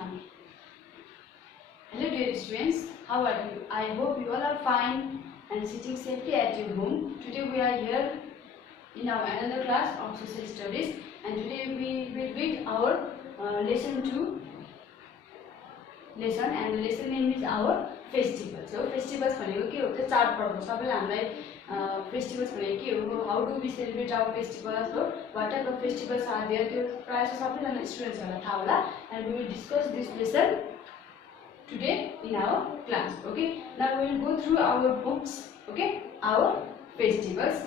Thami. Hello dear students, how are you? I hope you all are fine and sitting safely at your home. Today we are here in our another class of social studies, and today we will read our lesson 2 lesson, and the lesson name is our festival. So festivals भनेको के हो त चाडपर्व सबैले हामीलाई festivals भनेको के हो, how do we celebrate our festivals, or what type of festivals are there, त्यो प्रायः सबैजना स्टुडेन्ट्सहरुलाई थाहा होला, and we will discuss this lesson today in our class. Okay, now we will go through our books. Okay, our festivals.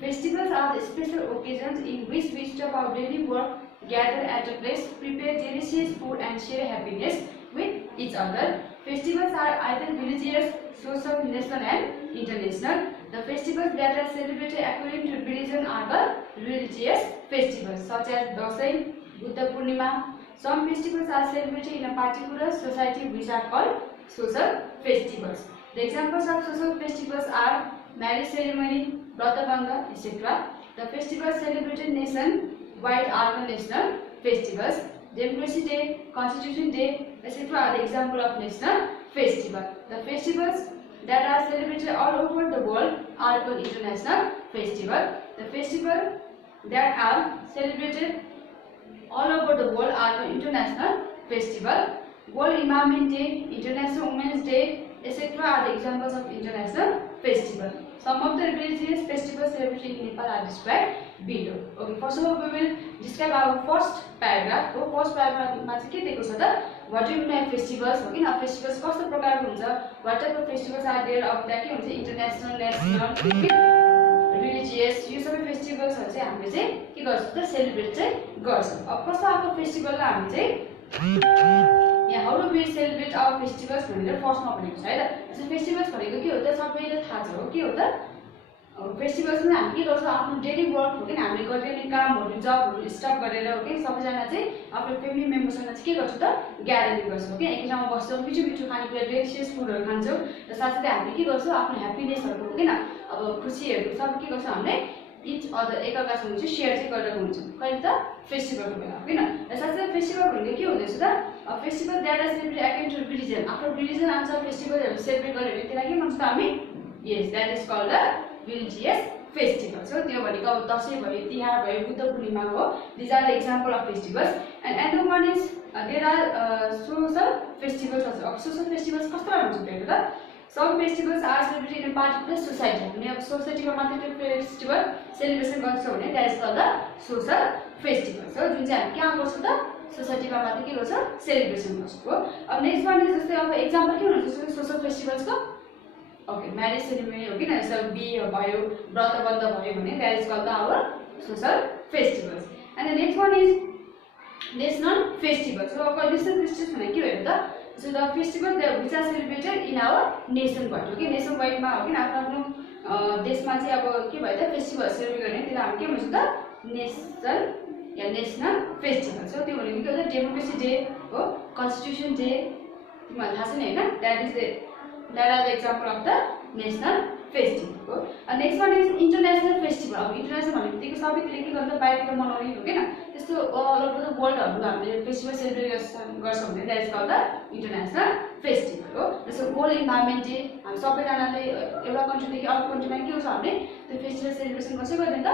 Festivals are the special occasions in which we stop our daily work, gather at a place, prepare delicious food and share happiness with each other. Festivals are either religious, social, national and international. The festivals that are celebrated according to religion are the religious festivals such as Dasai, Buddha Purnima. Some festivals are celebrated in a particular society which are called social festivals. The examples of social festivals are marriage ceremony, Bratavanga, etc. The festivals celebrated nation-wide are the national festivals. Democracy Day, Constitution Day, etc. are the example of national festival. The festivals that are celebrated all over the world are called international festival. The festivals that are celebrated all over the world are the international festival. World Environment Day, International Women's Day, etc. are the examples of international festival. Some of the religious festivals celebrated in Nepal are described below. Okay, first of all we will describe our first paragraph. So first paragraph मा चाहिँ के दिएको छ त, what do you mean by festivals? Okay, now festivals कस्तो प्रकारको हुन्छ, what type of festivals are there, अब त्यहाँ के हुन्छ international, national, religious, यो सबै फेस्टिभल्सहरु चाहिँ हामीले चाहिँ के गर्छौं त सेलिब्रेट चाहिँ गर्छौं. अब कस्तो खालको फेस्टिभललाई हामी चाहिँ यहाँ how do we celebrate our festivals भनेर फर्स्टमा भनेको छ है त. यसो फेस्टिभल्स भनेको के हो त, सबैले थाहा छ हो के हो त. फेस्टिभल्समा हामी के गर्छौं, आफ्नो डेली वर्क हो किन हामीले गर्ने कामहरु जबहरु स्टप गरेर हो के सबैजना चाहिँ आफ्नो फ्यामिली मेम्बर्ससँग चाहिँ के गर्छौं त ग्यादरिङ गर्छौं के एक ठाउँमा बस्छौं, मिठो मिठो खानेकुरा डेलिसियस फुडहरु खान्छौं र साथसाथै हामीले के गर्छौं आफ्नो ह्याप्पीनेसहरु हो किन अब खुशीहरु सब के गर्छौं हामीले इच अदर एकअर्कासँग चाहिँ शेयर चाहिँ गरेर हुन्छौं कहिले त फेस्टिभलको बेला हो किन. र साथसाथै फेस्टिभल भनेको के हुँदैछ त, festival that are celebrated according to religion. आफ्नो रिलिजन अनुसार फेस्टिभलहरु सेलिब्रेट गर्यो भने त्यसलाई के भन्छ त हामी, yes that is called the religious festival. So त्यो भनेको अब दशैं भयो, तिहार भयो, बुद्ध पूर्णिमा हो. These are the example of festivals. And another one is there are social festivals also. अब social festivals कस्तो हुन्छ त हेर्नु त. Some festivals are celebrated in a particular society. हामी अब सोसाइटीमा मात्र त्यो फेस्टिभल सेलिब्रेसन गर्छौं भने that is called the social festival. So जुन चाहिँ हामी कहाँ गर्छौं त सोसाइटीमा मात्र के गर्छौं सेलिब्रेसन गर्छौं हो. अब नेक्स्ट वान इज जस्तै अब एक्जाम्पल के हुन्छ सोशल फेस्टिभल्सको. Okay, marriage ceremony हो किन जस्तो बिहे भयो, व्रतबन्ध भयो भने that is called our social festivals. And the next one is national festivals. So अब national festivals भनेको के हो त, so the festival that which are celebrated in our nation wide. Okay, nation wide मा हो किन आफ्नो देशमा चाहिँ अब के भयो त फेस्टिभल सेलिब्रेट गर्ने त्यसलाई हामी के भन्छौं त नेशनल या नेशनल फेस्टिभल. सो त्यो भनेको के हो त डेमोक्रेसी डे हो, कन्स्टिट्युसन डे तिमीलाई थाहा छ नि हैन, that are the example of the national festival. Next one is international festival. अब international भन्ने बित्तिकै सबैले के गर्छ बाहिरतिर मनाउने हो किन त्यस्तो अल ओभर द वर्ल्डहरुमा हामीले फेस्टिभल सेलिब्रेट गर्छौं भने that is called the international festival हो. जस्तो वर्ल्ड इन्भाइरोन्मेन्ट डे हामी सबैजनाले एउटा कन्ट्रीदेखि अर्को कन्ट्रीमा के गर्छ हामीले त्यो फेस्टिभल सेलिब्रेसन कसै गर्दैन त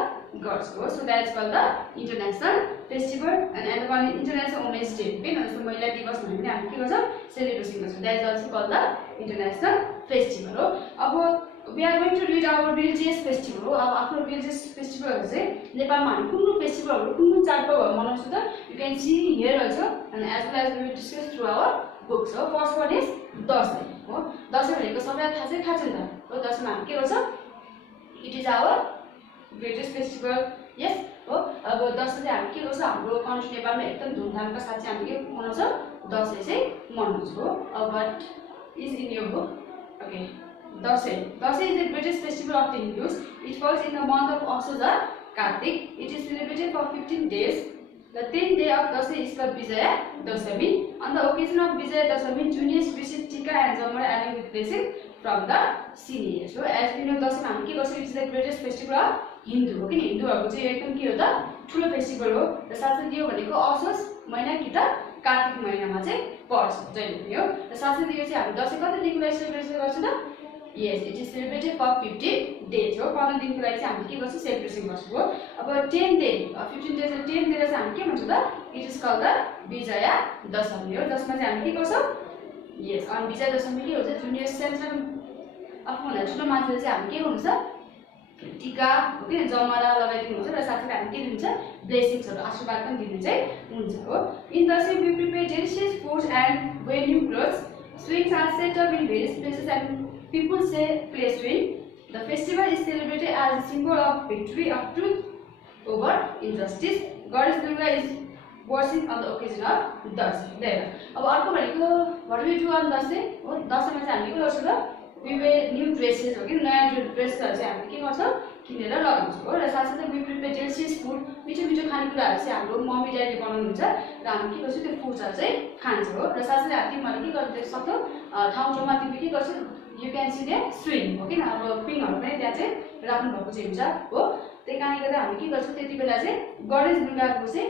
गर्छ हो. So that is called the international festival. And another one is international women's day. हैन जस्तो महिला दिवस भन्ने पनि हामी के गर्छौं सेलिब्रेसन गर्छौं. that is also called the international festival हो. अब we are going to read our religious festival हो. अब आफ्नो religious festivalहरु चाहिँ नेपालमा हामी कुन फेस्टिभलहरु कुन चाडपर्वहरु मनाउँछौं त you can see here also, and as well as we will discuss through our books. So first one is Dashain हो. दशैं भनेको सबैलाई थाहा छ नि त हो. दशैंमा हामी के गर्छौं, it is our greatest festival. yes हो. अब दशैं चाहिँ हामी के गर्छौं हाम्रो कन्ट्री नेपालमा एकदम धुमधामका साथ चाहिँ हामी के मनाउँछौं दशैं चाहिँ मनाउँछौं हो. अब what is in your book. okay, Dasai. Dasai is the greatest festival of the Hindus. It falls in the month of Ashura Kartik. It is celebrated for 15 days. The 10th day of Dasai is called Vijaya Dasami. On the occasion of Vijaya Dasami, juniors receive Tika and Jamara along with blessing from the seniors. So as we know, Dasai it is the greatest festival of Hindu हो कि हिन्दूहरूको चाहिँ एकदम के हो त ठुलो festival हो र साथसाथै यो भनेको असोज महिना कि त कार्तिक महिनामा चाहिँ पर्छ जहिले पनि हो र साथसाथै यो चाहिँ हामी दसैँ कति दिनको लागि सेलिब्रेसन गर्छौँ त yes it is celebrated for 15 days हो 15 दिनको लागि चाहिँ हामीले के गर्छौँ सेलिब्रेसन गर्छौँ हो अब 10 डे 15 डेज 10 डेज चाहिँ हामी के भन्छौँ त it is called the Vijaya Dashami हो जसमा चाहिँ हामी के गर्छौँ यस अनि विजया दशमी के हुन्छ जुनियर सानो आफूभन्दा ठुलो मान्छेले चाहिँ हामी के गर्नुहुन्छ टीका हो कि जमरा लगाइदिनु हुन्छ र साथसाथै हामी के दिन्छ ब्लेसिङ्सहरू आशीर्वाद पनि दिनु चाहिँ हुन्छ हो in Dashain we prepare delicious food and wear new clothes swings are set up in various places and people say play swing. The festival is celebrated as a symbol of victory of truth over injustice. Goddess Durga is worshipped on the occasion of Dasai. There. अब अर्को भनेको what do we do on Dasai? हो दशैंमा चाहिँ हामी के गर्छौँ त we wear new dresses हो कि नयाँ ड्रेसहरू चाहिँ हामीले के गर्छौँ किनेर लगाउँछौँ हो र साथसाथै we prepare delicious food मिठो मिठो खानेकुराहरू चाहिँ हाम्रो मम्मी ड्याडीले बनाउनुहुन्छ र हामी के गर्छौँ त्यो फुड्सहरू चाहिँ खान्छौँ हो र साथसाथै हामी तिमीहरूले के गर्न सक्छौ ठाउँ ठाउँमा तिमीले के गर्छौ you can see the swing हो कि अब पिङहरू पनि त्यहाँ चाहिँ राख्नु भएको चाहिँ हुन्छ हो त्यही कारणले गर्दा हामी के गर्छौँ त्यति बेला चाहिँ गणेश दुर्गाको चाहिँ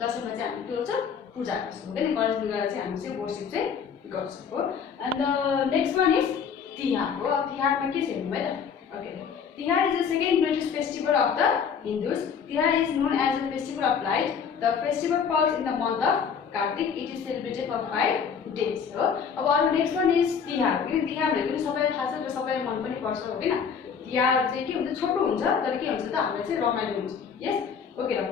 दशैँमा चाहिँ हामी के गर्छौँ पूजा गर्छौँ होइन गणेश दुर्गालाई चाहिँ हामी चाहिँ वर्सिप चाहिँ गर्छौँ हो and the next one is Tihar हो अब तिहारमा के छ हेर्नु है त okay Tihar is the second greatest festival of the Hindus Tihar is known as a festival of light the festival falls in the month of Kartik it is celebrated for 5 days हो अब अरू नेक्स्ट वान इज तिहार किन तिहार भनेको पनि सबैलाई थाहा छ र सबैलाई मन पनि पर्छ हो किन तिहार चाहिँ के हुन्छ छोटो हुन्छ तर के हुन्छ त हामीलाई चाहिँ रमाइलो हुन्छ यस ओके र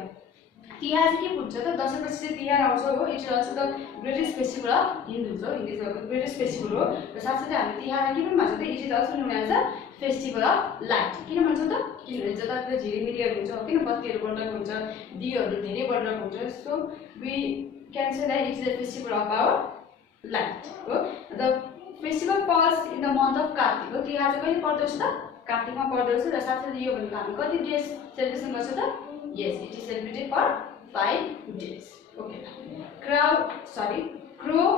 तिहार चाहिँ के हुन्छ त दसैँपछि चाहिँ तिहार आउँछ हो it is also the greatest festival of Hindus हो हिन्दूजहरूको ग्रेटेस्ट फेस्टिभल हो र साथसाथै हामी तिहारलाई के पनि भन्छौँ त it is also known as the festival of light किन भन्छौँ त किनभने जताततै झिलिमिलीहरू हुन्छ किन बत्तीहरू बलिरहेको हुन्छ दियोहरू धेरै बलिरहेको हुन्छ so we can say that it is the festival of our light हो the festival falls in the month of Kartik हो तिहार चाहिँ कहिले पर्दछ त कार्तिकमा पर्दछ र साथसाथै यो भनेको हामी कति डेज सेलिब्रेसन गर्छौँ त yes it is celebrated for 5 days okay crow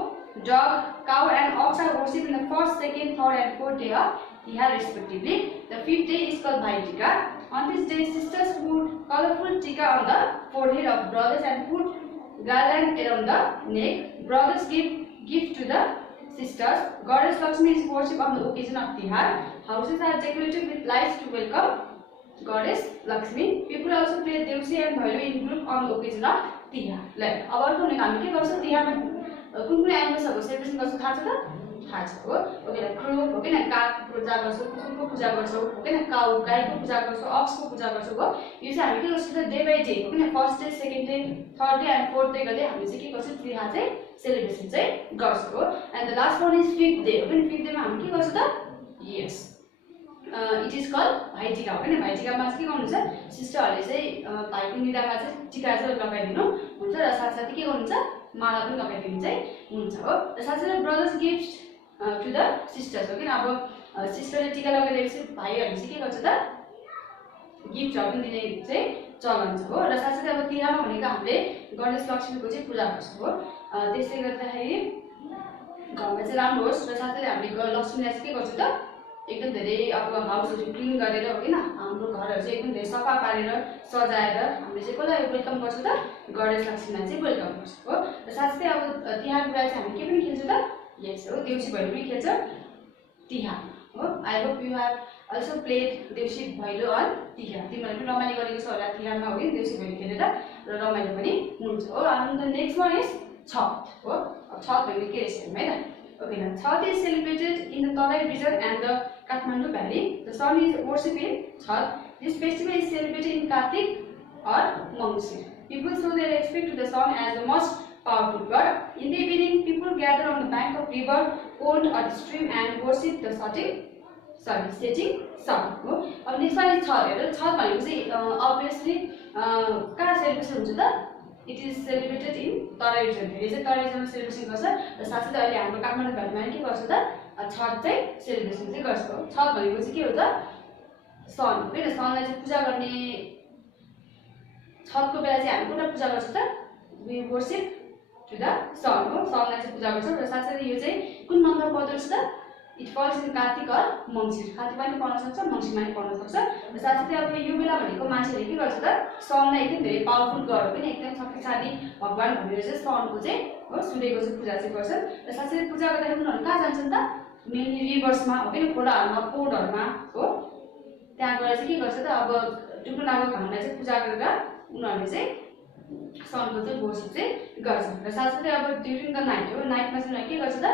dog cow and ox are worshipped in the first second third and fourth day of tihar respectively the fifth day is called bhai tika on this day sisters put colorful tika on the forehead of brothers and put garland around the neck brothers give gift to the sisters goddess Lakshmi is worshipped on the occasion of tihar houses are decorated with lights to welcome Goddess Lakshmi. People also play Devsi and Bhairavi in group on the occasion of Tihar. Like, अब अर्को भनेको हामी के गर्छौँ तिहारमा कुन कुन एनिमल्सहरूको celebration गर्छौँ थाहा छ त थाहा छ हो ओके क्रो हो कि कागको पूजा गर्छौँ कुकुरको पूजा गर्छौँ हो कि काउ गाईको पूजा गर्छौँ अक्सको पूजा गर्छौँ हो यो चाहिँ हामी के गर्छौँ त डे बाई डे हो कि first day second day third day and forth day गर्दै हामीले चाहिँ के गर्छौँ तिहार चाहिँ सेलिब्रेसन चाहिँ गर्छौँ हो and the last one is fifth day हो कि फिफ्थ डेमा हामी के गर्छौँ त yes it is call Bhaitika हो होइन भाइटिकामा चाहिँ के गर्नुहुन्छ सिस्टरहरूले चाहिँ भाइको निधारमा चाहिँ टिका चाहिँ लगाइदिनु हुन्छ र साथसाथै के गर्नुहुन्छ माला पनि लगाइदिनु चाहिँ हुन्छ हो र साथसाथै brothers gift to the sisters हो किन अब सिस्टरले टिका लगाइदिएपछि भाइहरूले चाहिँ के गर्छ त गिफ्टहरू पनि दिने चाहिँ चलन छ हो र साथसाथै अब तिहारमा भनेको हामीले गणेश लक्ष्मीको चाहिँ पूजा गर्छौँ हो त्यसले गर्दाखेरि घरमा चाहिँ राम्रो होस् र साथसाथै हामीले लक्ष्मीलाई चाहिँ के गर्छौँ त एकदम धेरै अब हाउसहरू क्लिन गरेर हो किन हाम्रो घरहरू चाहिँ एकदम धेरै सफा पारेर सजाएर हामीले चाहिँ कसलाई वेलकम गर्छौँ त गणेश लक्ष्मीलाई चाहिँ वेलकम गर्छौँ हो र साथसाथै अब तिहारको बेला चाहिँ हामी के पनि खेल्छौँ त यस हो देउसी भैलो पनि खेल्छ तिहार हो I hope you have also played Deusi Bhailo on Tihar तिमीहरूले पनि रमाइलो गरेको छ होला तिहारमा हो कि देउसी भैलो खेलेर र रमाइलो पनि हुन्छ हो अनि the next one is Chhath हो अब छठ भनेको के रहेछ है त Okay, now Chhath is celebrated in the Tarai region and the Kathmandu Valley. The sun is worshipped in Chhath. This festival is celebrated in Kartik or Mangshir. People show their respect to the sun as the most powerful god. In the evening, people gather on the bank of river, pond or stream and worship the setting sun. अब next one is Chhath. Chhath भनेको चाहिँ obviously कहाँ celebration हुन्छ त it is celebrated in Terai region धेरै चाहिँ Terai रिजनमा celebration गर्छ र साथसाथै अहिले हाम्रो काठमाडौँ भ्यालीमा के गर्छ त छठ चाहिँ सेलिब्रेसन चाहिँ गर्छ हो छठ भनेको चाहिँ के हो त सन हो होइन सनलाई चाहिँ पूजा गर्ने छठको बेला चाहिँ हामी कुन पूजा गर्छौँ त वी वर्शिप टु द सन हो सनलाई चाहिँ पूजा गर्छौँ र साथसाथै यो चाहिँ कुन मन्थमा पर्दछ त it falls in Kartik or Mangsir. कार्तिकमा पनि पर्न सक्छ, मङ्सिरमा पनि पर्न सक्छ। र साथसाथै अब यो बेला भनेको मान्छेले के गर्छ त सनलाई एकदम धेरै पावरफुल गरेर पनि एकदम शक्तिशाली भगवान भनेर चाहिँ सनको चाहिँ हो सूर्यको चाहिँ पूजा चाहिँ गर्छन्। र साथसाथै पूजा गर्दाखेरि उनीहरू कहाँ जान्छन् त मेनली रिभर्समा हो किन खोलाहरूमा पोर्टहरूमा हो त्यहाँ गएर चाहिँ के गर्छ त अब डुब्न लागेको घामलाई चाहिँ पूजा गरेर उनीहरूले चाहिँ सनको चाहिँ वर्शिप चाहिँ गर्छ। र साथसाथै अब ड्युरिङ द नाइट हो नाइटमा चाहिँ उनीहरूले के गर्छ त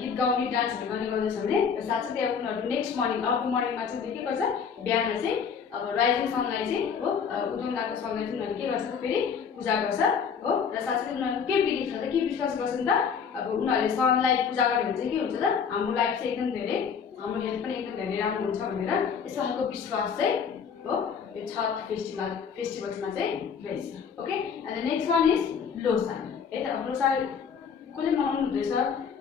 गीत गाउने डान्सहरू गर्ने गर्दछ भने। र साथसाथै अब उनीहरू नेक्स्ट मर्निङ अर्को मर्निङमा चाहिँ के गर्छ बिहान चाहिँ अब राइजिङ सनलाई चाहिँ हो उदय लागेको सनलाई चाहिँ उनीहरूले के गर्छ फेरि पूजा गर्छ हो। र साथसाथै उनीहरू के बिलिभ छ त के विश्वास गर्छन् त अब उनीहरूले सनलाई पूजा गर्यो भने चाहिँ के हुन्छ त हाम्रो लाइफ चाहिँ एकदम धेरै हाम्रो हेल्थ पनि एकदम धेरै राम्रो हुन्छ भनेर यस्तो खालको विश्वास चाहिँ हो यो छठ फेस्टिभल्समा चाहिँ रहेछ। Okay and the next one is Losar है त। अब लोसार कसले मनाउनु हुँदैछ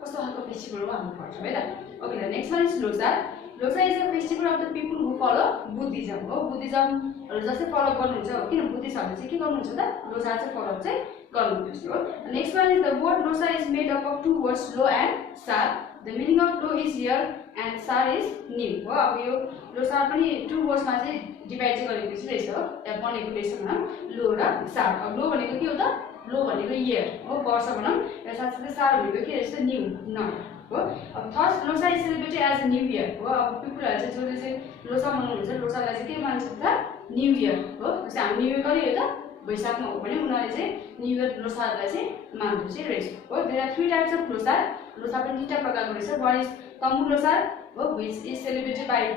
कस्तो खालको फेस्टिभल हो हामी पढ्छौँ है त। Okay the next one is Losar. Losar is a festival of the people who follow Buddhism हो। बुद्धिज्महरू जस्तै फलो गर्नुहुन्छ हो किन बुद्धिस्टहरूले चाहिँ के गर्नुहुन्छ त लोसार चाहिँ फलो चाहिँ गर्नुहुन्छ हो। Next one is the word Losar is made up of 2 words lo and sar. The meaning of lo is here and sar is new हो। अब यो लोसार पनि 2 वर्ड्समा चाहिँ डिभाइड चाहिँ गरेको चाहिँ रहेछ हो त्यहाँ बनेको रहेछ भनौँ लो र सार। अब लो भनेको के हो त लो भनेको इयर हो वर्ष भनौँ र साथसाथै सार भनेको के रहेछ न्यू नयाँ हो। अब first Losar is celebrated as a new year हो। अब पिपुलहरू चाहिँ जसले चाहिँ लोसा मनाउनुहुन्छ लोसालाई चाहिँ के मान्छ त न्यू इयर हो। जस्तै हामी न्यू इयर कहिले हो त वैशाखमा हो भने उनीहरूले चाहिँ न्यू इयर लोसारलाई चाहिँ मान्नु चाहिँ रहेछ हो। There are 3 types of Losar. Losar पनि 3टा प्रकारको रहेछ। वान इज तम्बु लोसार हो which is celebrated by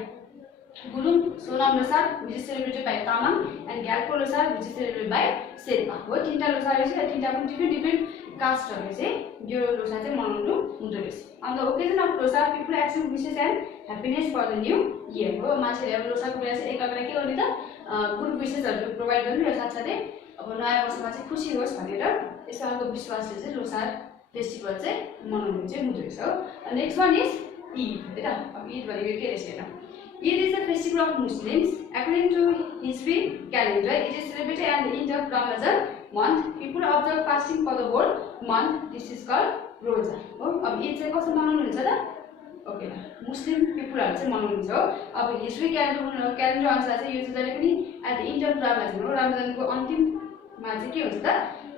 Gurung. Sonam Losar which is celebrated by Tamang and Gyalpo Losar which is celebrated by Sherpa हो। 3टा लोसार रहेछ र 3टा पनि डिफ्रेन्ट कास्टहरूले चाहिँ यो लोसार चाहिँ मनाउनु हुँदो रहेछ। On the occasion of Losar people exchange wishes and happiness for the new year हो। मान्छेले अब लोसारको बेला चाहिँ एकअर्कालाई के गर्ने त गुड विशेसहरू प्रोभाइड गर्ने र साथसाथै अब नयाँ वर्षमा चाहिँ खुसी होस् भनेर यस्तो खालको विश्वासले चाहिँ लोसार फेस्टिभल चाहिँ मनाउनु चाहिँ हुँदो रहेछ हो। नेक्स्ट वान इज ईद है त। अब ईद भनेको के रहेछ हेर Eid is a festival of Muslims. According to Hijri calendar, it is celebrated at the end of Ramadan month. People observe fasting for the whole month. This is called Roza. हो अब ईद चाहिँ कसरी मनाउनुहुन्छ त ओके मुस्लिम पिपुलहरू चाहिँ मनाउनुहुन्छ हो। अब हिस्ट्री क्यालेन्डर अनुसार चाहिँ यो चाहिँ जहिले पनि at the end of Ramzan हो। रमजानको अन्तिममा चाहिँ के हुन्छ त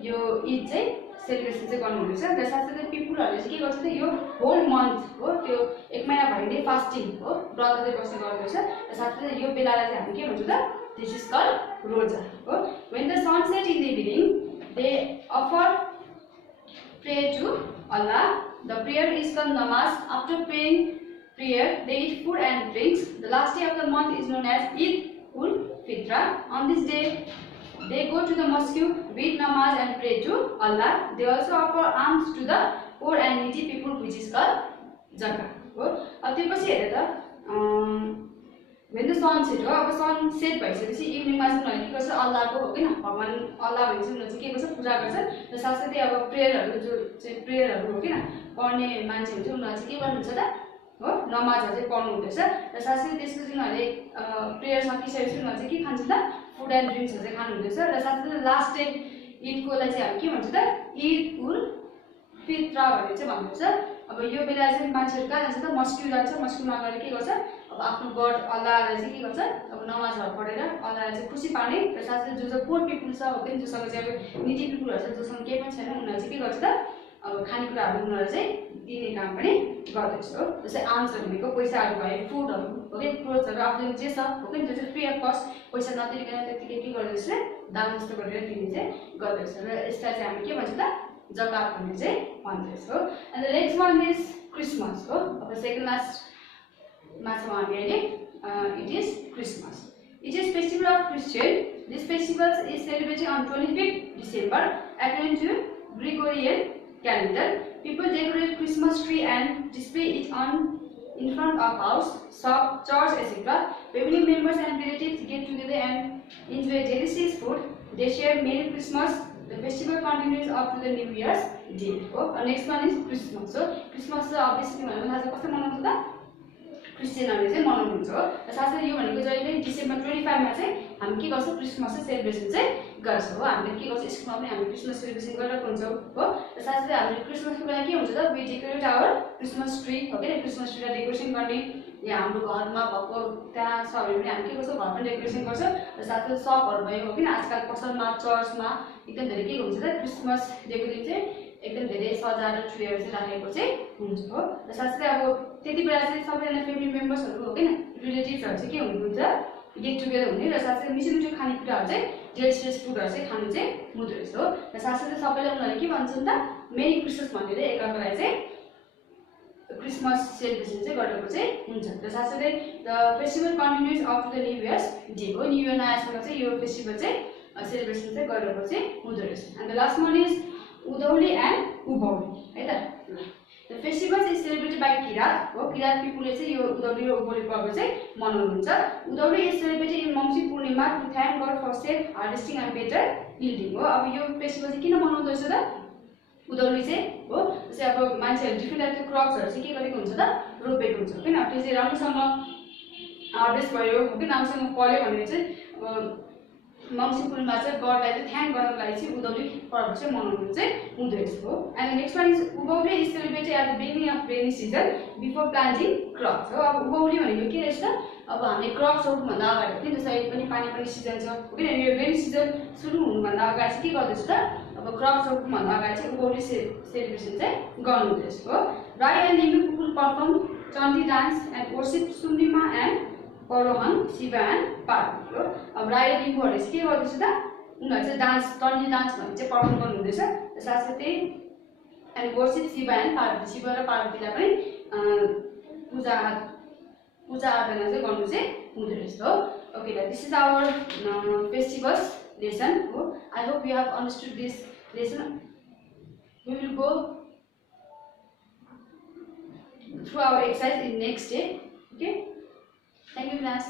यो ईद चाहिँ सेलिब्रेसन चाहिँ गर्नुहुँदैछ। र साथसाथै पिपुलहरूले चाहिँ के गर्छ त यो होल मन्थ हो त्यो 1 महिनाभरि नै फास्टिङ हो व्रत चाहिँ बस्ने गर्दछ। र साथसाथै यो बेलालाई चाहिँ हामी के भन्छौँ त दिस इज कल्ड रोजा हो। When the sun set in the evening they offer prayer to Allah. The prayer is called namaz. After praying prayer, they eat food and drinks. The last day of the month is known as Eid ul Fitra. On this day, they go to the mosque, read namaz and pray to Allah. They also offer alms to the poor and needy people, which is called zakat. हो अब त्यसपछि हेरे त when the sun set हो। अब सन set भइसकेपछि इभिनिङमा चाहिँ उनीहरूले के गर्छ अल्लाहको होइन भगवान अल्लाह भनेपछि उनीहरूले चाहिँ के गर्छ पूजा गर्छ। र साथसाथै अब प्रेयरहरू जो चाहिँ प्रेयरहरू हो किन पढ्ने मान्छे हुन्छ उनीहरूले चाहिँ के गर्नुहुन्छ त हो नमाजहरू चाहिँ पढ्नु हुँदैछ। र साथसाथै त्यसपछि उनीहरूले प्रेयर सकिसकेपछि उनीहरू चाहिँ के खान्छ त फुड एन्ड ड्रिङ्क्सहरू चाहिँ खानु हुँदैछ। र साथसाथै लास्ट डे ईदकोलाई चाहिँ हामी के भन्छ त ईद उल फित्रा भनेर चाहिँ भन्नुहुन्छ। अब यो बेला चाहिँ मान्छेहरू कहाँ जान्छ त मस्क्यु जान्छ। मस्क्युमा गएर के गर्छ अब आफ्नो गड अल्लाहलाई चाहिँ के गर्छ अब नमाजहरू पढेर अल्लाहलाई चाहिँ खुसी पार्ने। र साथसाथै जो पोर पिपुल छ हो पनि जोसँग चाहिँ अब निडी पिपुलहरू छ जोसँग केही पनि छैन उनीहरू चाहिँ के गर्छ त अब खानेकुराहरू उनीहरू चाहिँ दिने काम पनि गर्दैछ हो। जस्तै आर्म्सहरू भनेको पैसाहरू भयो फुडहरू हो कि क्लोथ्सहरू आफ्नो जे छ हो कि जो चाहिँ फ्री अफ कस्ट पैसा नतिरिकन त्यतिकै के गर्दैछ दान जस्तो गरेर दिने चाहिँ गर्दैछ। र यसलाई चाहिँ हामी के भन्छ त जकात भन्ने चाहिँ भन्दछ हो। And the next one is Christmas हो। अब सेकेन्ड लास्टमा छौँ हामी अहिले it is Christmas. It is festival of Christian. This festival is celebrated on 25th December according to Gregorian calendar. People decorate Christmas tree and display it in front of house, shop, church, etc. Family members and relatives get together and enjoy delicious food. They share Merry Christmas. The festival continues up to the New Year's Day. Oh, next one is Christmas. So Christmas obviously कस्तो मनाउँछ त क्रिस्चियनहरूले चाहिँ मनाउनुहुन्छ हो। र साथसाथै यो भनेको जहिले डिसेम्बर 25 मा चाहिँ हामी के गर्छौँ क्रिसमस चाहिँ सेलिब्रेसन चाहिँ गर्छौँ हो। हामीले के गर्छौँ स्कुलमा पनि हामी क्रिसमस सेलिब्रेसन गरिरहेको हुन्छौँ हो। र साथसाथै हामीले क्रिसमसको बेला के हुन्छ त we decorate our Christmas tree हो कि क्रिसमस ट्रीलाई डेकोरेसन गर्ने या हाम्रो घरमा भएको त्यहाँ छ भने पनि हामी के गर्छौँ घरमा डेकोरेसन गर्छौँ। र साथसाथै सपहरू भयो हो किन आजकल पसलमा चर्चमा एकदम धेरै के हुन्छ त क्रिसमसको दिन चाहिँ एकदम धेरै सजाएर ट्रीहरू चाहिँ राखेको चाहिँ हुन्छ हो। र साथसाथै अब त्यति बेला चाहिँ सबैजना फ्यामिली मेम्बर्सहरू हो किन रिलेटिभ्सहरू चाहिँ के हुनुहुन्छ गेट टुगेदर हुने र साथसाथै मिठो मिठो खानेकुराहरू चाहिँ डेलिसियस फुडहरू चाहिँ खानु चाहिँ हुँदो रहेछ हो। र साथसाथै सबैले उनीहरूले के भन्छन् त मेरी क्रिसमस भनेर एकअर्कालाई चाहिँ क्रिसमस सेलिब्रेसन चाहिँ गरेको चाहिँ हुन्छ। र साथसाथै the festival continues up to the new year's day हो। न्यू इयर नआएसम्म चाहिँ यो फेस्टिभल चाहिँ सेलिब्रेसन चाहिँ गरेको चाहिँ हुँदो रहेछ। And the last one is Udhauli and Ubhauli है त। The festival is celebrated by Kirat हो। किरात पिपुलले चाहिँ यो उधौली र उभौली पर्व चाहिँ मनाउनुहुन्छ। Udhauli is celebrated in Mangsir Purnima to thank god for safe harvesting and better yielding हो। अब यो फेस्टिभल चाहिँ किन मनाउँदो रहेछ त उधौली चाहिँ हो। जस्तै अब मान्छेहरूले डिफ्रेन्ट टाइपको क्रप्सहरू चाहिँ के गरेको हुन्छ त रोपेको हुन्छ किन त्यो चाहिँ राम्रोसँग हार्भेस्ट भयो हो कि राम्रोसँग पऱ्यो भने चाहिँ अब मङ्सी पूर्णिमा चाहिँ गडलाई चाहिँ थ्याङ्क गर्नको लागि चाहिँ उधौली पर्व चाहिँ मनाउनु चाहिँ हुँदो रहेछ हो। And next one is Ubhauli is celebrated at the beginning of rainy season before planting crops हो। अब उभौली भनेको के रहेछ त अब हामीले क्रप्स रोप्नुभन्दा अगाडि किन जस्तै पनि पानी सिजन छ हो किन यो रेनी सिजन सुरु हुनुभन्दा अगाडि चाहिँ के गर्दैछ त अब क्रप्स रोप्नुभन्दा अगाडि चाहिँ उभौली सेलिब्रेसन चाहिँ गर्नु हुँदैछ हो। Rai and Limbu people perform Chandi dance and worship Sumnima and Paruhang Shiva and Parvati हो। अब राई र लिम्बूहरूले चाहिँ के गर्दैछ त उनीहरू चाहिँ डान्स चण्डी डान्स भन्ने चाहिँ पर्फर्म गर्नु हुँदैछ। र साथसाथै and worship Shiva and Parvati Shiva र पार्वतीलाई पनि पूजा आराधना चाहिँ गर्नु चाहिँ हुँदो रहेछ हो। Okay this is our festivals lesson हो। I hope you have understood this lesson. We will go through our exercise in next day. Okay thank you class.